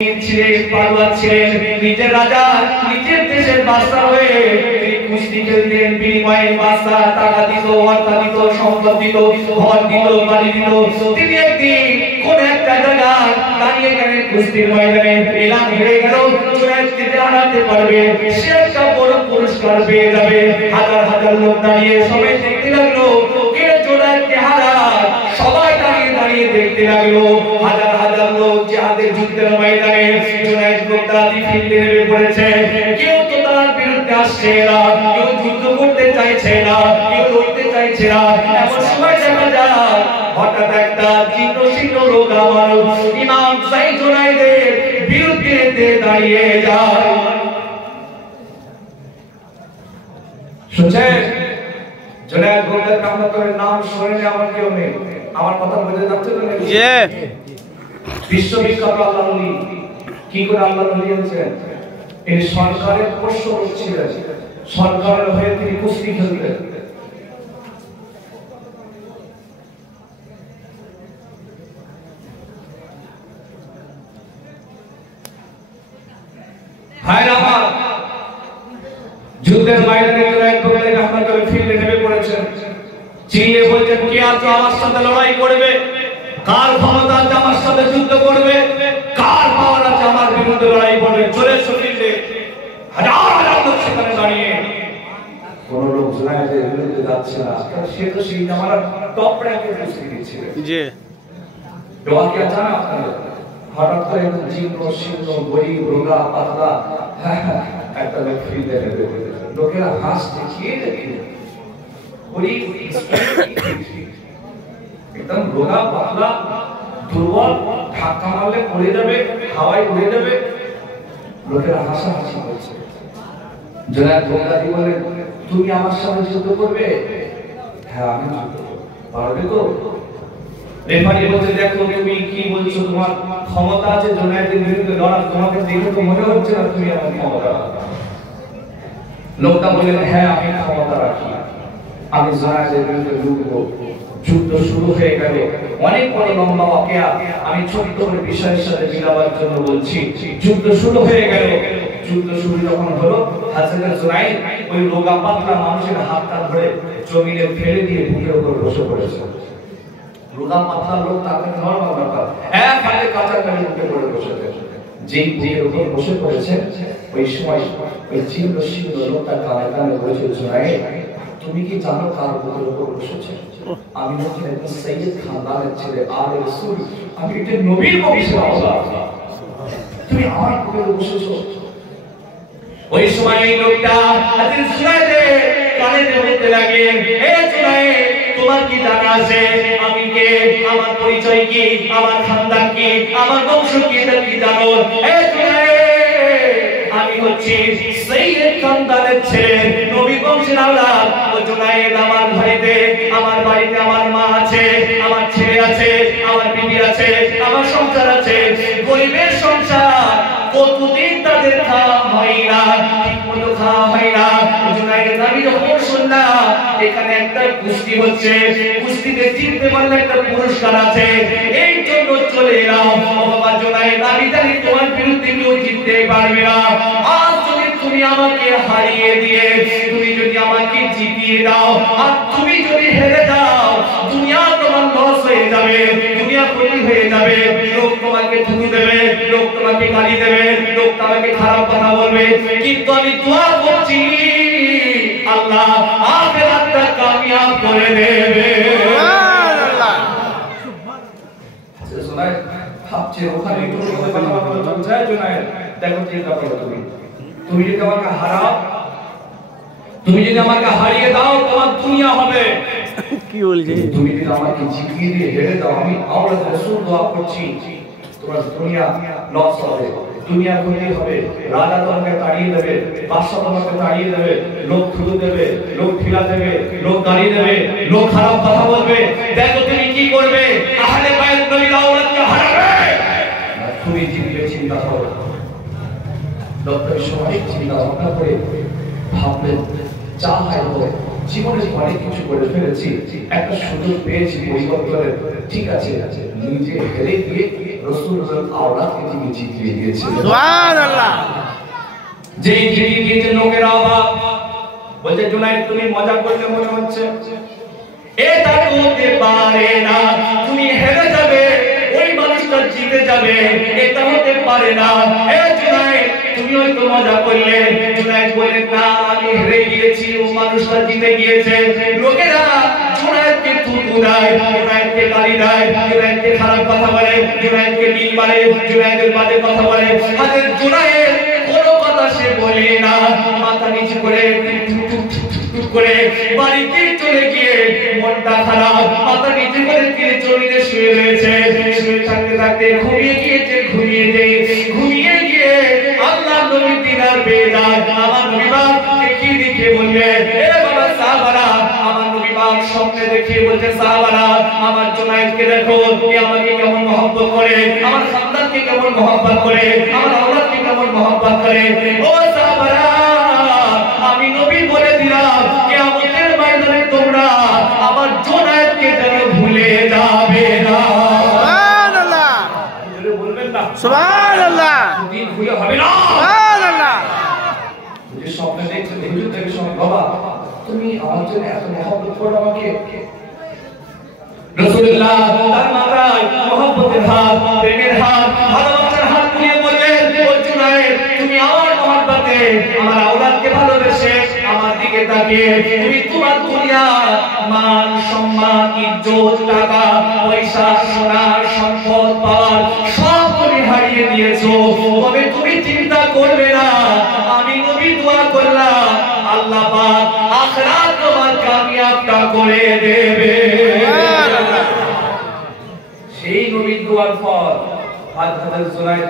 ছিলেন পারুয়া ছিলেন নিজের রাজা নিজের দেশের বাদশা হয়ে তিনি কুস্তি খেলতেন বিনিময়ে বাদশা টাকা দিত অর্থ দিত সম্পদ দিত ঘর দিত বাড়ি দিত তিনি একদিন কোন একটা জায়গায় দাঁড়িয়ে গেলেন কুস্তির ময়দানে এলান হেরে গেল জুনায়েদকে হারাতে পারবে সে একটা বড় পুরস্কার পেয়ে যাবে হাজার হাজার লোক দাঁড়িয়ে সবাই দেখতে লাগলো কে জুনায়েদকে হারায় সবাই দাঁড়িয়ে দাঁড়িয়ে দেখতে লাগলো হাজার হাজার লোক জিহাদের যুদ্ধের ময়দানে জুনায়েদ বাগদাদি ফিল্ডে নেমে পড়েছে কেউ তো তার বিরুদ্ধে আসছে না কেউ যুদ্ধ করতে চাইছে না কেউ লড়তে চাইছে না এমন সময় দেখা যায় হঠাৎ একটা জীর্ণশীর্ণ রোগা মানুষ ইমাম সাইদ জুনায়েদের বিরুদ্ধে দাঁড়িয়ে যায় শুনছেন জুনায়েদ বাগদাদি কামনার নাম শুনে আমার কেউ নেই আমার কথা বুঝে যাচ্ছে তো নাকি জি বিশ্ববিখ্যাত আল্লাহর ওলি কি করে আল্লাহর ওলি হয়েছেন এই সরকারের পোষ্য ছিলেন সরকারের হয়ে তিনি কুস্তি খেলতেন হায়দ্রাবাদ যুদ্ধের ময়দানে জুনায়েদ বাগদাদি রহমাতুল্লাহ ফিল্ডে নেমে পড়েছেন চিল্লিয়ে বলছেন কে আছো আমার সাথে লড়াই করবে কার ক্ষমতা আছে আমার সাথে যুদ্ধ করবে কার পাওয়ার আছে আমার বিরুদ্ধে লড়াই করবে চলে এসো ফিল্ডে হাজার হাজার লোক সেখানে দাঁড়িয়ে কোন লোক জুনায়েদের বিরুদ্ধে যাচ্ছে না সে তো সেই আমার টপ র্যাঙ্কের কুস্তি দিচ্ছিলেন জি দোয়া কি জানা আপনারা হঠাৎ করে জীর্ণ শীর্ণ গরিব রোগা পাতলা একটা লোক ফিল্ডে নেমে পড়েছে লোকেরা হাসছে কে দেখে গরিব एकदम रोगा पतला दुर्बल ধাক্কা মারলে পড়ে যাবে হাওয়ায় উড়ে যাবে লোকেরা হাসাহাসি করছে জুনায়েদ বাগদাদি বলে তুমি আমার সাথে যুদ্ধ করবে হ্যাঁ আমি যুদ্ধ করব পারবে তো রেফারি বলছে দেখো তুমি কি বলছো তোমার ক্ষমতা আছে জুনায়েদের বিরুদ্ধে লড়ার তোমাকে দেখে তো মনে হচ্ছে না তুমি আমার ক্ষমতা রাখো লোকটা বলে হ্যাঁ আমি ক্ষমতা রাখি আমি জুনায়েদের বিরুদ্ধে লড়বো যুদ্ধ শুরু হয়ে গেল অনেক বড় লম্বা ওয়াকিয়া আমি ছোট্ট করে বিষয়ের সাথে মিলাবার জন্য বলছি যুদ্ধ শুরু হয়ে গেল যুদ্ধ শুরু যখন হলো হযরত জুনায়েদ ওই রোগা পাতলা মানুষের হাতটা ধরে জমিনে ফেলে দিয়ে বুকের উপর বসে পড়েছে রোগা পাতলা লোক তাকে নরমাল ব্যাপার এক হাতে কাঁচা করে বুকে পড়ে বসে আছে যেই বুকের উপর বসে পড়েছে ওই সময় ওই জীর্ণ শীর্ণ লোকটা কানে কানে বলেছে জুনায়েদ তুমি কি জানো কার বুকের উপর বসেছে আমি হচ্ছি একজন সৈয়দ খানদানের ছেলে আলে রাসূল আমি এটা নবীর বংশের আওলাদ তুমি আমার বুকের বসেছো ওই সময় এই লোকটা হযরত জুনায়েদের কানে বলতে লাগে হে জুনায়েদ তোমার কি জানা আছে আমি কে আমার পরিচয় কি আমার খানদান কি আমার বংশ কি এটা কি জানো হে জুনায়েদ আমি হচ্ছি সৈয়দ খানদানের ছেলে নবী বংশের আওলাদ ও জুনায়েদ আমার ঘরেতে আমার বাড়িতে আমার মা আছে আমার ছেলে আছে আমার বিবি আছে আমার সংসার আছে গরিবের সংসার কতদিন তাদের খাওয়া হয় না ঠিকমতো খাওয়া হয় না জুনায়েদ নবী যখন শুনলাম এখানে একটা কুস্তি হচ্ছে কুস্তিতে জিততে পারলে একটা পুরস্কার আছে এই জন্য চলে এলাম বাবা জুনায়েদ আমি জানি তোমার বিরুদ্ধে কেউ জিততে পারবে না আজ যদি তুমি আমাকে হারিয়ে দিয়ে তুমি যদি আমাকে জিতিয়ে দাও আর তুমি যদি হেরে যাও দুনিয়া তোমার লস হয়ে যাবে দুনিয়া ক্ষতি হয়ে যাবে লোক তোমাকে ঠুকে দেবে লোক তোমাকে গালি দেবে লোক তোমাকে খারাপ কথা বলবে কিন্তু আমি দোয়া করছি আল্লাহ আখিরাতটা কামিয়াব করে দেবে সুবহানাল্লাহ জুনায়েদ ভাবছে ওখানে একটু কথা বলতে চাই জুনায়েদ দেখো চিন্তা করো তুমি যদি আমাকে হারাও তুমি যদি আমাকে হারিয়ে দাও তোমার দুনিয়া হবে কি বলছে তুমি যদি আমাকে জিতিয়ে দিয়ে হেরে দাও আমি আল্লাহর রাসূল দোয়া করছি তোমার দুনিয়া লস হবে দুনিয়া ক্ষতি হবে রাজা তোমাকে তাড়িয়ে দেবে বাদশা তোমাকে তাড়িয়ে দেবে লোক থুতু দেবে লোক ঠিলা দেবে লোক গালি দেবে লোক খারাপ কথা বলবে দেখো তুমি কি করবে আহলে বাইত নবীর আওলাদকে হারাবে তুমি জিতলে চিন্তা করো ডক্টর সবাই চিন্তা ভাবনা করে ভাবলেন যা হয় হোক জীবনে অনেক কিছু করে ফেলেছি একটা সুযোগ পেয়েছি পরিবর্তনের ঠিক আছে নিজে হেরে গিয়ে রাসূলের আওলাদকে তিনি জিতিয়ে দিয়েছেন। সুবহানাল্লাহ। যেই জিতিয়ে দিয়েছেন লোকেরা অবাক, বলছে জুনায়েদ তুমি মজা করলে মনে হচ্ছে, এটা হতে পারে না, তুমি হেরে যাবে, ওই মানুষটা জিতে যাবে, এটা হতে পারে না। এ জুনায়েদ তুমি হয়তো মজা করলে। জুনায়েদ বলেন না, আমি হেরে গিয়েছি, ওই মানুষটা জিতে গিয়েছে। লোকেরা জুনায়েদকে থুতু দেয়, জুনায়েদকে গালি দেয়, জুনায়েদকে খারাপ কথা বলে, জুনায়েদকে নীল মারে, জুনায়েদের বাজে কথা বলে। আরে জুনায়েদ কোনো কথা সে বলে না, মাথা নিচু করে করে বাড়িতে চলে গিয়ে মনটা খারাপ, মাথা নিচে করে তিনি জমিনে শুয়ে রয়েছে। শুয়ে থাকতে থাকতে ঘুমিয়ে গিয়ে আল্লাহ নবী দিনার বেদাত আমার নবী পাক দেখিয়ে বললে, এ বাবা সাহাবারা, আমার নবী পাক স্বপ্নে দেখিয়ে বলছে, সাহাবারা আমার জুনায়েদকে দেখো, এ আমাকে কেমন মহব্বত করে, আমার সন্তানকে কেমন মহব্বত করে, আমার আওলাদকে কেমন মহব্বত করে। ও সাহাবারা, আমি নবী বলে দিলাম কিয়ামতের ময়দানে তোমরা আমার জুনায়েদকে যেন ভুলে যাবে না। সুবহানাল্লাহ। জোরে বলবেন না সুবহানাল্লাহ। দিন ভুলে হবে না। সুবহানাল্লাহ। যে স্বপ্নে দেখছেন হুজুর থেকে সব বাবা তুমি আমার জন্য এত মহব্বত করো আমাকে। রাসূলুল্লাহ তার মাথায় মহব্বতের হাত, প্রেমের হাত, ভালোবাসার হাত নিয়ে বললেন, ও জুনায়েদ তুমি আমার মহব্বতে আমার আওলাদকে ভালোবেসে আমার দিকে তাকিয়ে তুমি তোমার দুনিয়া মান সম্মান ইজ্জত টাকা পয়সা সোনা সম্পদ পাওয়ার সব তুমি হারিয়ে দিয়েছো, তবে তুমি চিন্তা করবে না, আমি নবী দোয়া করলাম আল্লাহ পাক আখিরাত তোমার কামিয়াবটা করে দেবে। সেই নবীর দোয়ার পর হযরত জুনায়েদ